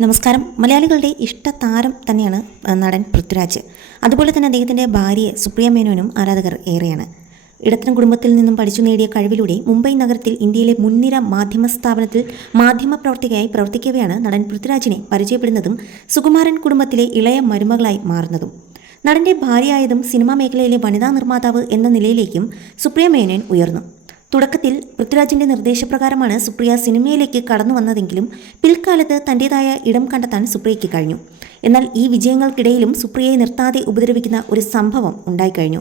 നമസ്കാരം. മലയാളികളുടെ ഇഷ്ട താരം തന്നെയാണ് നടൻ പൃഥ്വിരാജ്. അതുപോലെ തന്നെ അദ്ദേഹത്തിന്റെ ഭാര്യയെ സുപ്രിയ മേനോനും ആരാധകർ ഏറെയാണ്. ഇടത്തരം കുടുംബത്തിൽ നിന്നും പഠിച്ചു നേടിയ കഴിവിലൂടെ മുംബൈ നഗരത്തിൽ ഇന്ത്യയിലെ മുൻനിര മാധ്യമ സ്ഥാപനത്തിൽ മാധ്യമ പ്രവർത്തകയായി പ്രവർത്തിക്കവെയാണ് നടൻ പൃഥ്വിരാജിനെ പരിചയപ്പെടുന്നതും സുകുമാരൻ കുടുംബത്തിലെ ഇളയ മരുമകളായി മാറുന്നതും. നടന്റെ ഭാര്യയായതും സിനിമാ മേഖലയിലെ വനിതാ നിർമ്മാതാവ് എന്ന നിലയിലേക്കും സുപ്രിയ മേനോൻ ഉയർന്നു. തുടക്കത്തിൽ പൃഥ്വിരാജിന്റെ നിർദ്ദേശപ്രകാരമാണ് സുപ്രിയ സിനിമയിലേക്ക് കടന്നു വന്നതെങ്കിലും പിൽക്കാലത്ത് തന്റേതായ ഇടം കണ്ടെത്താൻ സുപ്രിയയ്ക്ക് കഴിഞ്ഞു. എന്നാൽ ഈ വിജയങ്ങൾക്കിടയിലും സുപ്രിയയെ നിർത്താതെ ഉപദ്രവിക്കുന്ന ഒരു സംഭവം ഉണ്ടായിക്കഴിഞ്ഞു.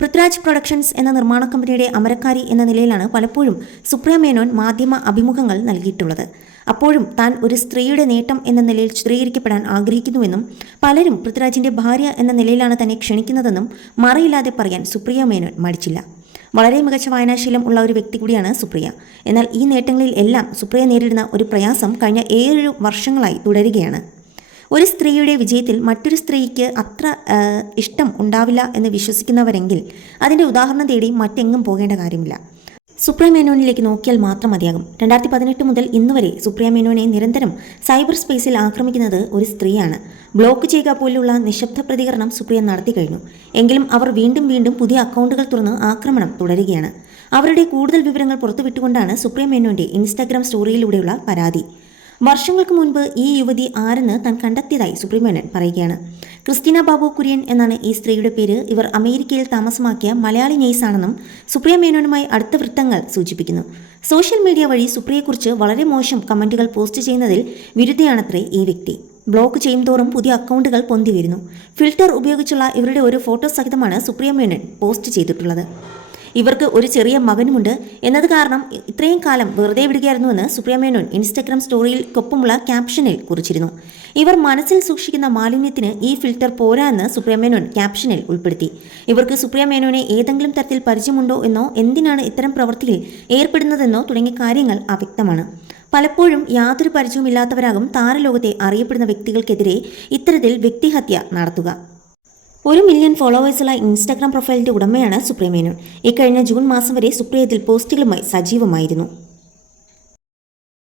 പൃഥ്വിരാജ് പ്രൊഡക്ഷൻസ് എന്ന നിർമ്മാണ കമ്പനിയുടെ അമരക്കാരി എന്ന നിലയിലാണ് പലപ്പോഴും സുപ്രിയ മേനോൻ മാധ്യമ അഭിമുഖങ്ങൾ നൽകിയിട്ടുള്ളത്. അപ്പോഴും താൻ ഒരു സ്ത്രീയുടെ നേട്ടം എന്ന നിലയിൽ ചിത്രീകരിക്കപ്പെടാൻ ആഗ്രഹിക്കുന്നുവെന്നും പലരും പൃഥ്വിരാജിന്റെ ഭാര്യ എന്ന നിലയിലാണ് തന്നെ ക്ഷണിക്കുന്നതെന്നും മറയില്ലാതെ പറയാൻ സുപ്രിയ മേനോൻ മടിച്ചില്ല. വളരെ മികച്ച വായനാശീലം ഉള്ള ഒരു വ്യക്തി കൂടിയാണ് സുപ്രിയ. എന്നാൽ ഈ നേട്ടങ്ങളിൽ എല്ലാം സുപ്രിയ നേരിടുന്ന ഒരു പ്രയാസം കഴിഞ്ഞ ഏഴ് വർഷങ്ങളായി തുടരുകയാണ്. ഒരു സ്ത്രീയുടെ വിജയത്തിൽ മറ്റൊരു സ്ത്രീക്ക് അത്ര ഇഷ്ടം ഉണ്ടാവില്ല എന്ന് വിശ്വസിക്കുന്നവരെങ്കിൽ അതിന്റെ ഉദാഹരണം തേടി മറ്റെങ്ങും പോകേണ്ട കാര്യമില്ല. സുപ്രിയ മേനോനിലേക്ക് നോക്കിയാൽ മാത്രം മതിയാകും. രണ്ടായിരത്തി പതിനെട്ട് മുതൽ ഇന്ന് വരെ സുപ്രിയ മേനോനെ നിരന്തരം സൈബർ സ്പേസിൽ ആക്രമിക്കുന്നത് ഒരു സ്ത്രീയാണ്. ബ്ലോക്ക് ചെയ്യുക പോലുള്ള നിശബ്ദ പ്രതികരണം സുപ്രിയ നടത്തി കഴിഞ്ഞു. എങ്കിലും അവർ വീണ്ടും വീണ്ടും പുതിയ അക്കൗണ്ടുകൾ തുറന്ന് ആക്രമണം തുടരുകയാണ്. അവരുടെ കൂടുതൽ വിവരങ്ങൾ പുറത്തുവിട്ടുകൊണ്ടാണ് സുപ്രിയ മേനോന്റെ ഇൻസ്റ്റാഗ്രാം സ്റ്റോറിയിലൂടെയുള്ള പരാതി. വർഷങ്ങൾക്ക് മുൻപ് ഈ യുവതി ആരെന്ന് താൻ കണ്ടെത്തിയതായി സുബ്രഹ്മണ്യൻ പറയുകയാണ്. ക്രിസ്റ്റീന ബാബു കുര്യൻ എന്നാണ് ഈ സ്ത്രീയുടെ പേര്. ഇവർ അമേരിക്കയിൽ താമസമാക്കിയ മലയാളി നേഴ്സാണെന്നും സുപ്രിയ മേനോനുമായി അടുത്ത വൃത്തങ്ങൾ സൂചിപ്പിക്കുന്നു. സോഷ്യൽ മീഡിയ വഴി സുപ്രിയയെക്കുറിച്ച് വളരെ മോശം കമന്റുകൾ പോസ്റ്റ് ചെയ്യുന്നതിൽ വിരുദ്ധയാണത്രേ ഈ വ്യക്തി. ബ്ലോക്ക് ചെയ്യും തോറും പുതിയ അക്കൗണ്ടുകൾ പൊന്തി വരുന്നു. ഫിൽട്ടർ ഉപയോഗിച്ചുള്ള ഇവരുടെ ഒരു ഫോട്ടോ സഹിതമാണ് സുപ്രിയ മേനോൻ പോസ്റ്റ് ചെയ്തിട്ടുള്ളത്. ഇവർക്ക് ഒരു ചെറിയ മകനുമുണ്ട് എന്നത് കാരണം ഇത്രയും കാലം വെറുതെ വിടുകയായിരുന്നുവെന്ന് സുപ്രിയ മേനോൻ ഇൻസ്റ്റഗ്രാം സ്റ്റോറിയിൽക്കൊപ്പമുള്ള ക്യാപ്ഷനിൽ കുറിച്ചിരുന്നു. ഇവർ മനസ്സിൽ സൂക്ഷിക്കുന്ന മാലിന്യത്തിന് ഈ ഫിൽറ്റർ പോരാ എന്ന് സുപ്രിയ മേനോൻ ക്യാപ്ഷനിൽ ഉൾപ്പെടുത്തി. ഇവർക്ക് സുപ്രിയ മേനോനെ ഏതെങ്കിലും തരത്തിൽ പരിചയമുണ്ടോ എന്നോ എന്തിനാണ് ഇത്തരം പ്രവൃത്തിയിൽ ഏർപ്പെടുന്നതെന്നോ തുടങ്ങിയ കാര്യങ്ങൾ അവ്യക്തമാണ്. പലപ്പോഴും യാതൊരു പരിചയവുമില്ലാത്തവരാകും താരലോകത്തെ അറിയപ്പെടുന്ന വ്യക്തികൾക്കെതിരെ ഇത്തരത്തിൽ വ്യക്തിഹത്യ നടത്തുക. ഒരു മില്യൺ ഫോളോവേഴ്സുള്ള ഇൻസ്റ്റാഗ്രാം പ്രൊഫൈലിന്റെ ഉടമയാണ് സുപ്രിയ മേനോൻ. ഇക്കഴിഞ്ഞ ജൂൺ മാസം വരെ സുപ്രിയ ഇതിൽ പോസ്റ്റുകളുമായി സജീവമായിരുന്നു.